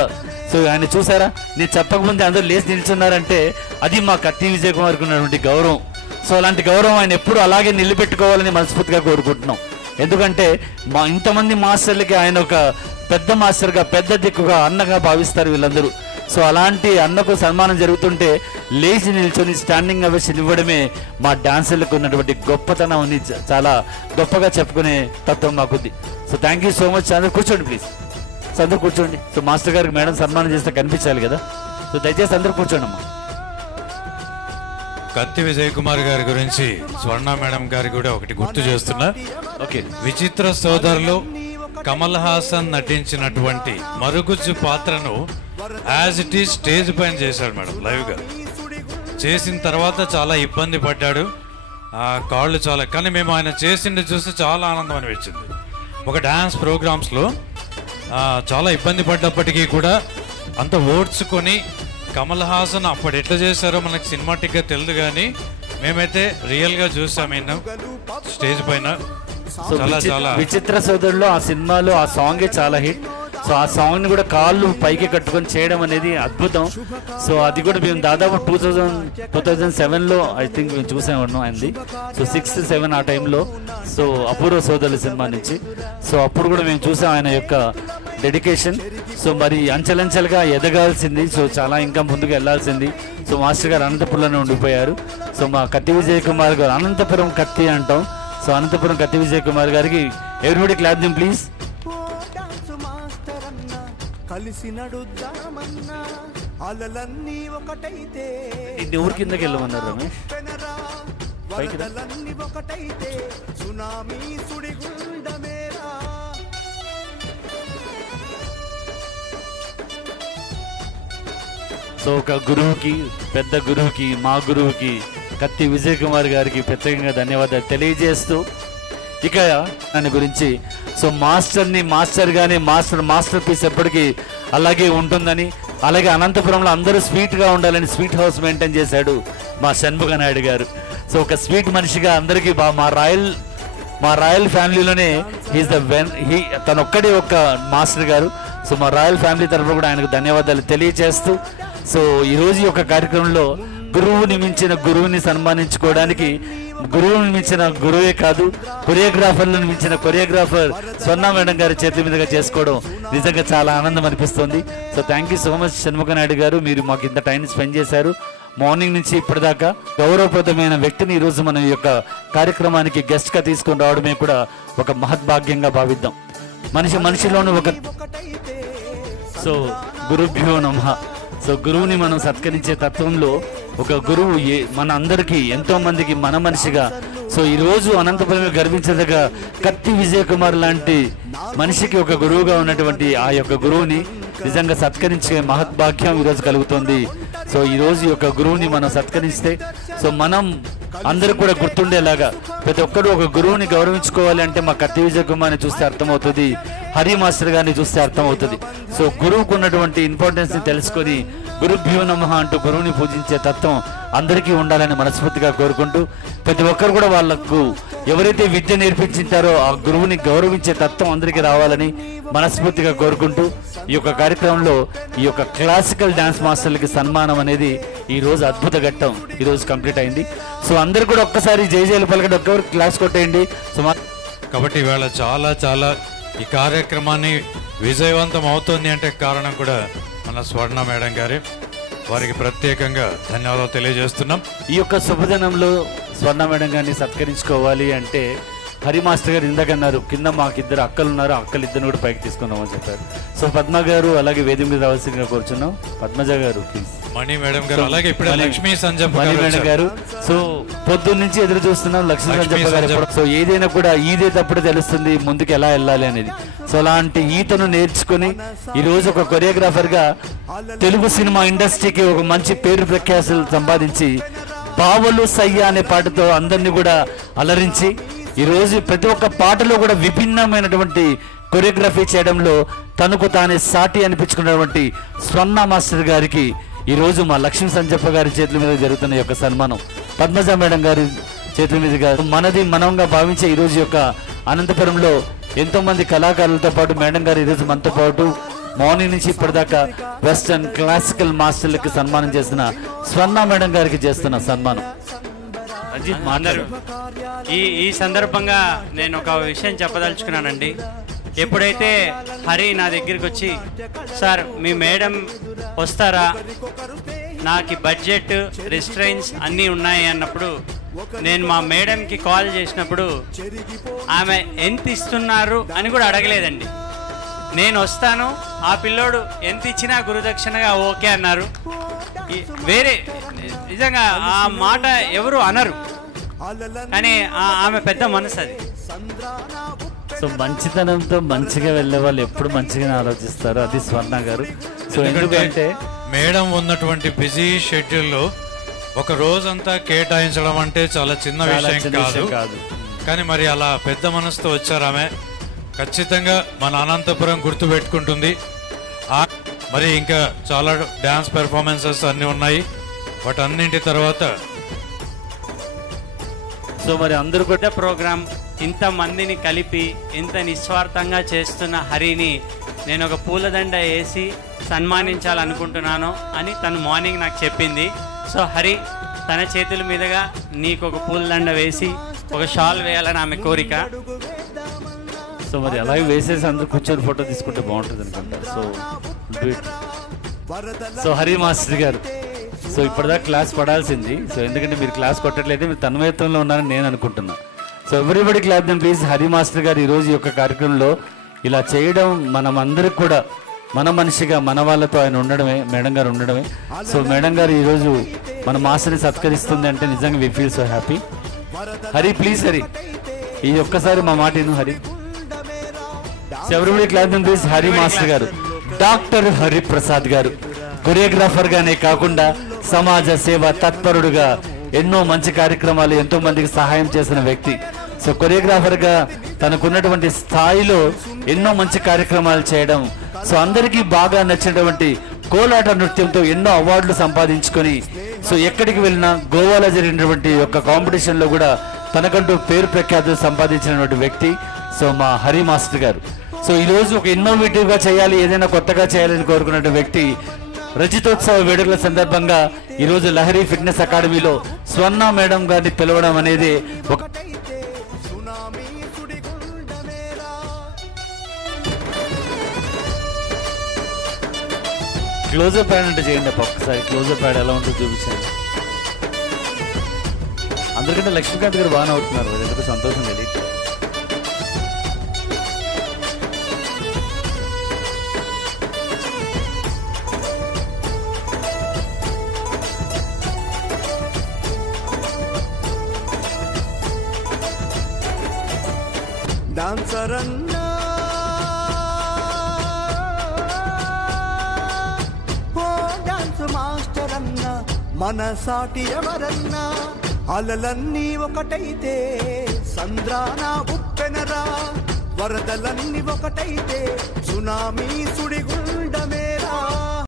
సో ఆయన చూసారా, నేను చెప్పకముందే అందరూ లేచి నిల్చున్నారంటే అది మా కత్తి విజయ్ కుమార్కి ఉన్నటువంటి గౌరవం. సో అలాంటి గౌరవం ఆయన ఎప్పుడు అలాగే నిలబెట్టుకోవాలని మనస్ఫూర్తిగా కోరుకుంటున్నాం. ఎందుకంటే మా ఇంతమంది మాస్టర్లకి ఆయన ఒక పెద్ద మాస్టర్గా, పెద్ద దిక్కుగా, అన్నగా భావిస్తారు వీళ్ళందరూ. సో అలాంటి అన్నకు సన్మానం జరుగుతుంటే లేచి నిల్చొని స్టాండింగ్ అవేషన్ ఇవ్వడమే మా డాన్సర్లకు ఉన్నటువంటి గొప్పతనం అని చాలా గొప్పగా చెప్పుకునే తత్వం మాకుంది. So thank you so much. అందరూ కూర్చోండి ప్లీజ్. సో అందరూ కూర్చోండి. సో మాస్టర్ గారికి మేడం సన్మానం చేస్తే కనిపించాలి కదా. సో దయచేసి అందరూ కూర్చోండి అమ్మా. కత్తి విజయ్ కుమార్ గారి గురించి స్వర్ణ మేడం గారి కూడా ఒకటి గుర్తు చేస్తున్నా. ఓకే. విచిత్ర సోదరులు కమల్ హాసన్ నటించినటువంటి మరుగుజ్జు పాత్రను యాజ్ ఇట్ ఈజ్ స్టేజ్ పైన చేశాడు మేడం లైవ్గా. చేసిన తర్వాత చాలా ఇబ్బంది పడ్డాడు, ఆ కాళ్ళు చాలా, కానీ మేము ఆయన చేసింది చూస్తే చాలా ఆనందం అనిపించింది. ఒక డ్యాన్స్ ప్రోగ్రామ్స్లో చాలా ఇబ్బంది పడ్డప్పటికీ కూడా అంత ఓడ్చుకొని కమల్ హాసన్ అప్పుడు ఎట్లా చేశారో మనకు సినిమాటిక్గా తెలియదు, కానీ మేమైతే రియల్గా చూసాం స్టేజ్ పైన. చాలా విచిత్ర సోదరుల్లో ఆ సినిమాలో ఆ సాంగే చాలా హిట్. సో ఆ సాంగ్ ని కూడా కాళ్ళు పైకి కట్టుకొని చేయడం అనేది అద్భుతం. సో అది కూడా మేము దాదాపు 2007లో ఐ థింక్ మేము చూసాము అయింది. సో 6, 7 ఆ టైంలో, సో అపూర్వ సోదరుల సినిమా నుంచి. సో అప్పుడు కూడా మేము చూసాం ఆయన యొక్క డెడికేషన్. సో మరి అంచెలంచెలుగా ఎదగాల్సింది, సో చాలా ఇంకా ముందుకు వెళ్ళాల్సింది. సో మాస్టర్ గారు అనంతపురంలోనే ఉండిపోయారు. సో మా కత్తి విజయ్ కుమార్ గారు, అనంతపురం కత్తి అంటాం. సో అనంతపురం కత్తి విజయ్ కుమార్ గారికి ఎవ్రీబడి క్లాప్ దెమ్ ప్లీజ్. కలిసి నడుద్దామన్నా అలలన్నీ ఒకటైతే ఇది ఊరి కిందకి వెళ్ళమన్నారు రమేష్. వరదలన్నీ ఒకటైతే సునామీ సుడిగుండమేరా. సో ఒక గురువుకి, పెద్ద గురువుకి, మా గురువుకి కత్తి విజయ్ కుమార్ గారికి ప్రత్యేకంగా ధన్యవాదాలు తెలియజేస్తూ, ఇక దాని గురించి సో మాస్టర్ గానీ మాస్టర్ పీస్ ఎప్పటికీ అలాగే ఉంటుందని, అలాగే అనంతపురంలో అందరూ స్వీట్గా ఉండాలని స్వీట్ హౌస్ మెయింటైన్ చేశాడు మా షణ్ముఖ నాయుడు గారు. సో ఒక స్వీట్ మనిషిగా అందరికీ మా రాయల్ ఫ్యామిలీలోనే తనొక్కడే ఒక మాస్టర్ గారు. సో మా రాయల్ ఫ్యామిలీ తరఫున కూడా ఆయనకు ధన్యవాదాలు తెలియజేస్తూ, సో ఈరోజు ఈ యొక్క కార్యక్రమంలో గురువుని మించిన గురువుని సన్మానించుకోవడానికి, గురువుని మించిన గురువే కాదు కొరియోగ్రాఫర్లను మించిన కొరియోగ్రాఫర్ స్వర్ణ మేడం గారి చేతి మీదుగా చేసుకోవడం నిజంగా చాలా ఆనందం అనిపిస్తుంది. So thank you so much Shanmukha Naidu గారు, మీరు మాకు ఇంత టైం స్పెండ్ చేశారు. మార్నింగ్ నుంచి ఇప్పటిదాకా గౌరవప్రదమైన వ్యక్తిని ఈరోజు మనం ఈ యొక్క కార్యక్రమానికి గెస్ట్గా తీసుకొని రావడమే కూడా ఒక మహద్భాగ్యంగా భావిద్దాం. మనిషిలోనూ ఒక సో గురుభ్యో నమః. సో గురువుని మనం సత్కరించే తత్వంలో ఒక గురువు మన అందరికీ, ఎంతో మందికి మన మనిషిగా, సో ఈరోజు అనంతపురం గర్వించదగా కత్తి విజయ్ కుమార్ లాంటి మనిషికి ఒక గురువుగా ఉన్నటువంటి ఆ యొక్క గురువుని నిజంగా సత్కరించే మహద్భాగ్యం ఈరోజు కలుగుతుంది. సో ఈరోజు ఈ యొక్క గురువుని మనం సత్కరిస్తే, సో మనం అందరూ కూడా గుర్తుండేలాగా ప్రతి ఒక్కరు ఒక గురువుని గౌరవించుకోవాలి అంటే మా కత్తి విజయ్ కుమార్ని చూస్తే అర్థమవుతుంది, హరి మాస్టర్ గారిని చూస్తే అర్థమవుతుంది. సో గురువుకు ఉన్నటువంటి ఇంపార్టెన్స్ని తెలుసుకొని గురుభ్యో నమః అంటూ గురువుని పూజించే తత్వం అందరికీ ఉండాలని మనస్ఫూర్తిగా కోరుకుంటూ, ప్రతి ఒక్కరు కూడా వాళ్లకు ఎవరైతే విద్య నేర్పించారో ఆ గురువుని గౌరవించే తత్వం అందరికీ రావాలని మనస్ఫూర్తిగా కోరుకుంటూ, ఈ యొక్క కార్యక్రమంలో ఈ యొక్క క్లాసికల్ డాన్స్ మాస్టర్లకి సన్మానం అనేది ఈ రోజు అద్భుత ఘట్టం ఈ రోజు కంప్లీట్ అయింది. సో అందరు కూడా ఒక్కసారి జైజైలు పలకడం, ఒక్కరు క్లాస్ కొట్టేయండి. సో కాబట్టి ఇవాళ చాలా ఈ కార్యక్రమాన్ని విజయవంతం అవుతుంది అంటే కారణం కూడా మన స్వర్ణ మేడం గారి, వారికి ప్రత్యేకంగా ధన్యవాదాలు తెలియజేస్తున్నాం. ఈ యొక్క శుభదినంలో స్వర్ణ మేడం గారిని సత్కరించుకోవాలి అంటే హరి మాస్టర్ గారు ఇందాకన్నారు, కింద మాకు ఇద్దరు అక్కలు ఉన్నారు, అక్కలిద్దరిని కూడా పైకి తీసుకున్నామని చెప్పారు. సో పద్మ గారు అలాగే వేదిక మీద రావాల్సిందిగా కోరుచున్నాం. పద్మజ గారు ప్లీజ్. మణి మేడం గారు, అలాగే ఇప్పుడు లక్ష్మీ సంజప్ప మేడం గారు. సో పొద్దున్న నుంచి ఎదురు చూస్తున్నాం లక్ష్మీ సంజప్ప గారు. సో ఏదైనా కూడా ఈదే తప్పుడు తెలుస్తుంది ముందుకు ఎలా వెళ్ళాలి అనేది. సో అలాంటి ఈతను నేర్చుకుని ఈ రోజు ఒక కొరియోగ్రాఫర్ గా తెలుగు సినిమా ఇండస్ట్రీకి ఒక మంచి పేరు ప్రఖ్యాతులు సంపాదించి బావలు సయ్య అనే పాటతో అందరినీ కూడా అలరించి ఈ రోజు ప్రతి ఒక్క పాటలో కూడా విభిన్నమైనటువంటి కొరియోగ్రఫీ చేయడంలో తనకు తానే సాటి అనిపించుకున్నటువంటి స్వర్ణ మాస్టర్ గారికి ఈ రోజు మా లక్ష్మీ సంజప్ప గారి చేతుల మీద జరుగుతున్న యొక్క సన్మానం, పద్మజ మేడం గారి చేతుల మీదుగా మనది మనంగా భావించే ఈ రోజు యొక్క అనంతపురంలో ఎంతో మంది కళాకారులతో పాటు మేడం గారు ఈరోజు మనతో పాటు మార్నింగ్ నుంచి ఇప్పటిదాకా వెస్టర్న్ క్లాసికల్ మాస్టర్లకి సన్మానం చేసిన స్వర్ణ మేడం గారికి చేస్తున్న సన్మానం. ఈ సందర్భంగా నేను ఒక విషయం చెప్పదలుచుకున్నానండి. ఎప్పుడైతే హరి నా దగ్గరికి వచ్చి, సార్ మీ మేడం వస్తారా, నాకు బడ్జెట్ రిస్ట్రైన్స్ అన్నీ ఉన్నాయి అన్నప్పుడు, నేను మా మేడంకి కాల్ చేసినప్పుడు ఆమె ఎంత ఇస్తున్నారు అని కూడా అడగలేదండి. నేను వస్తాను, ఆ పిల్లోడు ఎంత ఇచ్చినా గురుదక్షిణగా ఓకే అన్నారు. వేరే నిజంగా ఆ మాట ఎవరు అనరు, కానీ ఆమె పెద్ద మనసు అది. సో మంచితనంతో మంచిగా వెళ్ళే వాళ్ళు ఎప్పుడు మంచిగానే ఆలోచిస్తారు, అది స్వర్ణ గారు. సో ఎందుకంటే మేడం ఉన్నటువంటి బిజీ షెడ్యూల్లో ఒక రోజంతా కేటాయించడం అంటే చాలా చిన్న విషయం కాదు. కానీ మరి అలా పెద్ద మనసుతో వచ్చారు ఆమె. ఖచ్చితంగా మన అనంతపురం గుర్తుపెట్టుకుంటుంది. మరి ఇంకా చాలా డ్యాన్స్ పెర్ఫార్మెన్సెస్ అన్నీ ఉన్నాయి. వాటన్నింటి తర్వాత సో మరి అందరూ కూడా ప్రోగ్రాం ఇంతమందిని కలిపి ఇంత నిస్వార్థంగా చేస్తున్న హరిని నేను ఒక పూలదండ వేసి సన్మానించాలనుకుంటున్నాను అని తను మార్నింగ్ నాకు చెప్పింది. సో హరి తన చేతుల మీదుగా నీకు ఒక పూలదండ వేసి ఒక షాల్ వేయాలని ఆమె కోరిక. సో మరి అలాగే వేసేసి అందరూ కూర్చొని ఫోటో తీసుకుంటే బాగుంటుంది అనుకుంటా. So Hari master garu, so ఇప్పటిదాకా క్లాస్ పడాల్సింది. సో ఎందుకంటే మీరు క్లాస్ కొట్టట్లయితే మీరు తన్మయత్వంలో ఉన్నారని నేను అనుకుంటున్నా. So everybody clap them please. Hari master గారు ఈరోజు ఈ యొక్క కార్యక్రమంలో ఇలా చేయడం మనం అందరికి కూడా మన మనిషిగా మన వాళ్ళతో ఆయన ఉండడమే, మేడం గారు ఉండడమే. సో మేడం గారు ఈరోజు మన మాస్టర్ని సత్కరిస్తుంది అంటే నిజంగా we feel so happy. Hari please, Hari ఈ ఒక్కసారి మా మాట విను Hari. So everybody clap them please. Hari master గారు, డాక్టర్ హరి ప్రసాద్ గారు కొరియోగ్రాఫర్ గానే కాకుండా సమాజ సేవ తత్పరుడుగా ఎన్నో మంచి కార్యక్రమాలు ఎంతో మందికి సహాయం చేసిన వ్యక్తి. సో కొరియోగ్రాఫర్ గా తనకున్నటువంటి స్థాయిలో ఎన్నో మంచి కార్యక్రమాలు చేయడం, సో అందరికీ బాగా నచ్చినటువంటి కోలాట నృత్యంతో ఎన్నో అవార్డులు సంపాదించుకొని సో ఎక్కడికి వెళ్ళినా గోవాలో జరిగినటువంటి యొక్క కాంపిటీషన్ లో కూడా తనకంటూ పేరు ప్రఖ్యాతులు సంపాదించినటువంటి వ్యక్తి సో మా హరి మాస్టర్ గారు. సో ఈరోజు ఒక ఇన్నోవేటివ్ గా చేయాలి, ఏదైనా కొత్తగా చేయాలని కోరుకున్న వ్యక్తి. రజతోత్సవ వేడుకల సందర్భంగా ఈరోజు లహరి ఫిట్నెస్ అకాడమీలో స్వర్ణ మేడం గారిని పిలవడం అనేది ఒక క్లోజప్ యాడ్ అంటే చేయండి. ఒక్కసారి క్లోజప్ యాడ్ ఎలా ఉంటుందో చూపించండి. అందరికంటే లక్ష్మీకాంత్ గారు బాగానే అవుతున్నారు, ఎందుకు సంతోషం తెలియదు. డాన్సర్ అన్నా ఓ డాన్స్ మాస్టర్ అన్నా మన సాటి ఎవరన్నా అలలన్నీ ఒకటైతే సంద్రాన ఉప్పెనరా వరదలన్నీ ఒకటైతే సునామీ సుడిగుండమే